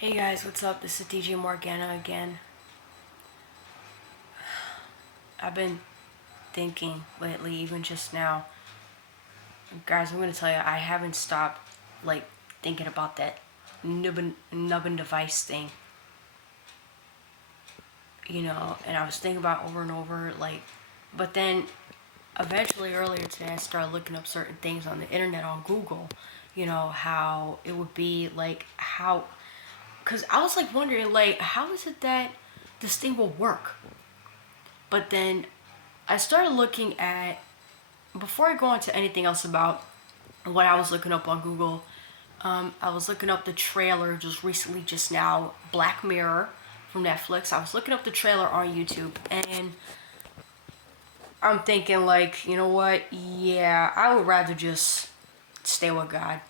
Hey guys, what's up? This is DJ Morgana again. I've been thinking lately, even just now. Guys, I'm gonna tell you, I haven't stopped, thinking about that nubbin device thing. And I was thinking about it over and over, but then eventually earlier today I started looking up certain things on the internet on Google, how it would be, because I was, wondering, how is it that this thing will work? But then I started looking at, before I go into anything else about what I was looking up on Google, I was looking up the trailer just recently, just now, Black Mirror from Netflix. I was looking up the trailer on YouTube, and I'm thinking, you know what? Yeah, I would rather just stay with God.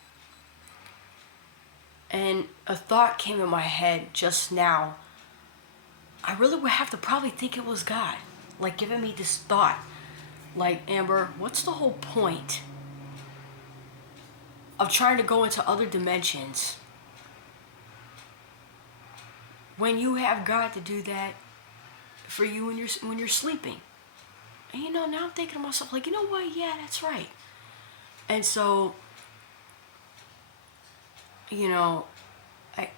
And a thought came in my head just now. I really would have to probably think it was God, giving me this thought. Amber, what's the whole point of trying to go into other dimensions when you have God to do that for you when you're sleeping? And now I'm thinking to myself, you know what? Yeah, that's right. And so, I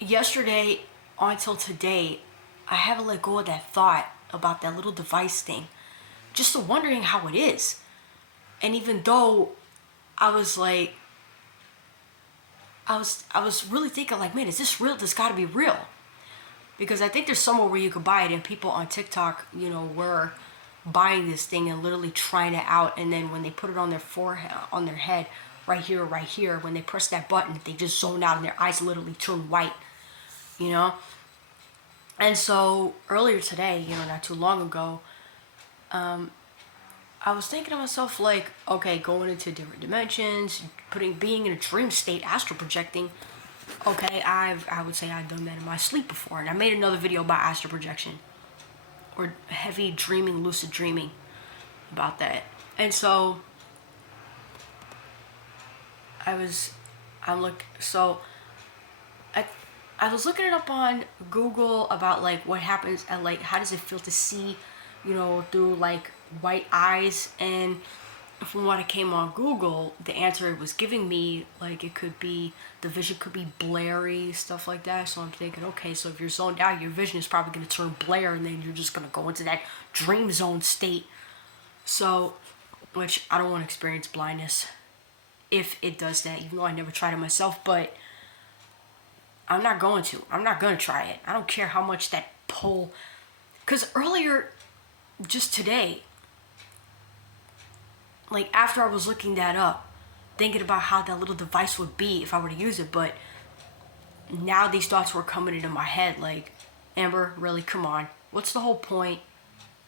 yesterday until today, I haven't let go of that thought about that little device thing. Just wondering how it is. And even though I was like, I was really thinking, man, is this real? This gotta be real. Because I think there's somewhere where you could buy it, and people on TikTok, were buying this thing and literally trying it out. And then when they put it on their forehead, on their head, right here, when they press that button, they just zone out and their eyes literally turn white, you know? And so earlier today, not too long ago, I was thinking to myself, okay, going into different dimensions, being in a dream state, astral projecting. Okay, I would say I've done that in my sleep before, and I made another video about astral projection or heavy dreaming, lucid dreaming, about that. And so I was, I'm look so I I was looking it up on Google about what happens and how does it feel to see, through white eyes. And from what I came on Google, the answer it was giving me, it could be, the vision could be blurry, stuff like that. So I'm thinking, okay, so if you're zoned out, your vision is probably going to turn blare, and then you're just going to go into that dream zone state. So, which I don't want to experience blindness if it does that, even though I never tried it myself. But I'm not going to. I'm not going to try it. I don't care how much that pull. Because earlier, just today, after I was looking that up, thinking about how that little device would be if I were to use it, but now these thoughts were coming into my head, Amber, really, come on. What's the whole point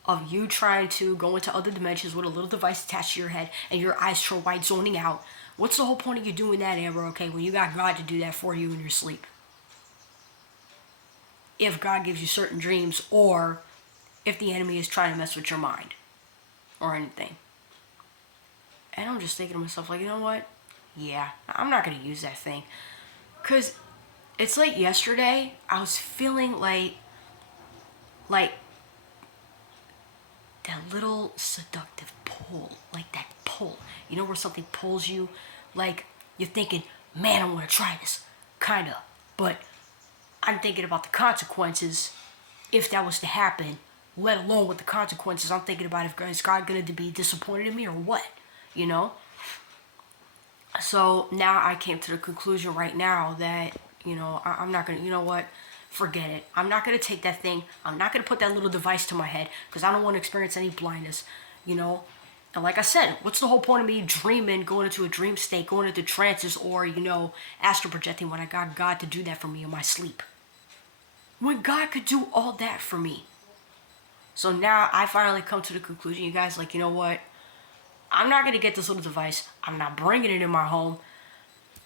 of you trying to go into other dimensions with a little device attached to your head and your eyes turn white, zoning out? What's the whole point of you doing that, Amber, okay, when you got God to do that for you in your sleep? If God gives you certain dreams, or if the enemy is trying to mess with your mind or anything. And I'm just thinking to myself, you know what? Yeah, I'm not going to use that thing. Because it's yesterday, I was feeling like that little seductive pull, that pull. You know where something pulls you? You're thinking, man, I want to try this. Kind of. But I'm thinking about the consequences if that was to happen, let alone with the consequences. I'm thinking about, is God going to be disappointed in me or what? So now I came to the conclusion right now that, I'm not going to, you know what? Forget it. I'm not going to take that thing. I'm not going to put that little device to my head because I don't want to experience any blindness, And like I said, what's the whole point of me dreaming, going into a dream state, going into trances, or, astral projecting when I got God to do that for me in my sleep? When God could do all that for me. So now I finally come to the conclusion, you guys, you know what? I'm not going to get this little device. I'm not bringing it in my home.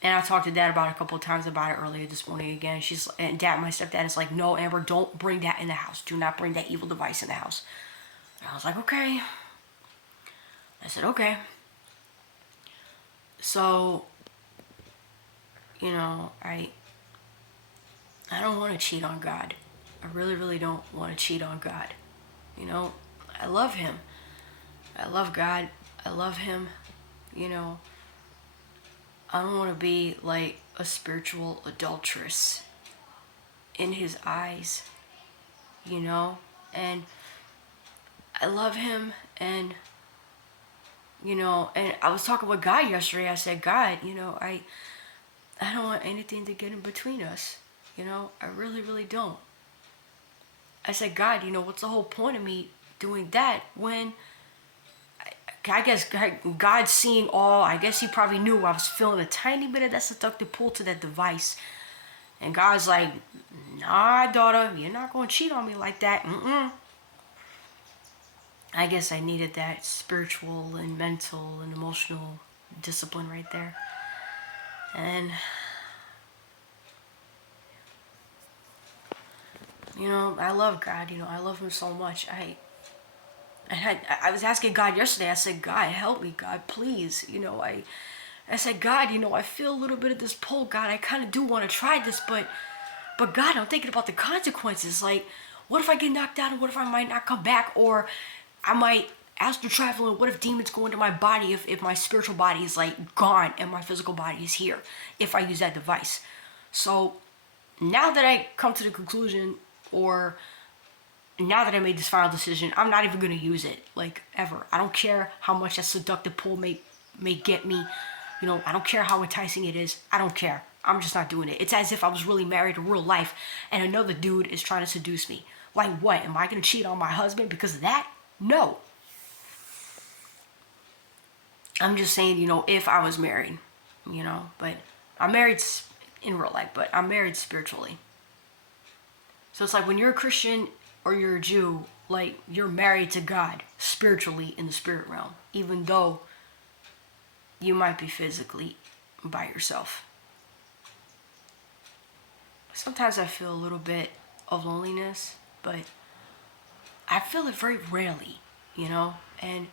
And I talked to Dad about it a couple of times about it earlier this morning again. And Dad, my stepdad, is like, no, Amber, don't bring that in the house. Do not bring that evil device in the house. And I was like, okay. I said, okay. So, I don't want to cheat on God. I really, really don't want to cheat on God. You know, I love him. I love God. I love him. You know, I don't want to be like a spiritual adulteress in his eyes, you know? And I love him. And, you know, and I was talking with God yesterday. I said, God, you know, I don't want anything to get in between us. You know, I really, really don't. I said, God, you know, what's the whole point of me doing that when I guess God's seeing all. I guess he probably knew I was feeling a tiny bit of that seductive pull to that device. And God's like, nah, daughter, you're not going to cheat on me like that. I guess I needed that spiritual and mental and emotional discipline right there. And, you know, I love God. You know, I love him so much. I was asking God yesterday. I said, God, help me, God, please. You know, I said, God, you know, I feel a little bit of this pull. God, I kind of do want to try this, but God, I'm thinking about the consequences. Like, what if I get knocked out, and what if I might not come back, or I might astral travel, and what if demons go into my body if my spiritual body is like gone and my physical body is here if I use that device. So now that I come to the conclusion, or now that I made this final decision, I'm not even gonna use it, like, ever. I don't care how much that seductive pull may get me. You know, I don't care how enticing it is. I don't care. I'm just not doing it. It's as if I was really married in real life and another dude is trying to seduce me. Like, what? Am I gonna cheat on my husband because of that? No. I'm just saying, you know, if I was married, you know, but I'm married in real life, but I'm married spiritually. So it's like when you're a Christian or you're a Jew, like, you're married to God spiritually in the spirit realm, even though you might be physically by yourself. Sometimes I feel a little bit of loneliness, but I feel it very rarely, you know? And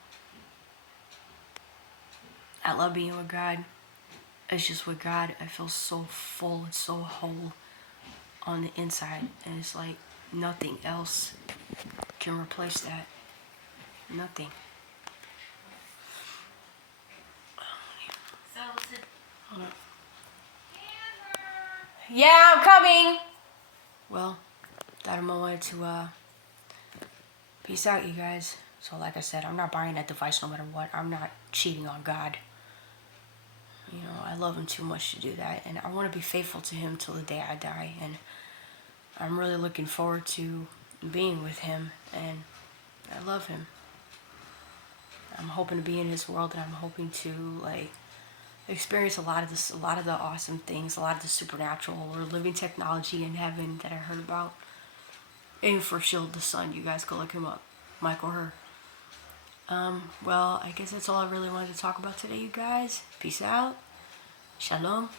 I love being with God. It's just with God, I feel so full and so whole on the inside. And it's like nothing else can replace that. Nothing. Hold on. Yeah, I'm coming! Well, that I'm wanted to, peace out, you guys. So like I said, I'm not buying that device no matter what. I'm not cheating on God. You know, I love him too much to do that. And I want to be faithful to him till the day I die. And I'm really looking forward to being with him. And I love him. I'm hoping to be in his world, and I'm hoping to, like, experience a lot of the awesome things, a lot of the supernatural or living technology in heaven that I heard about. Aim for Shield the Sun. You guys go look him up, Mike or her. Well, I guess that's all I really wanted to talk about today, you guys. Peace out. Shalom.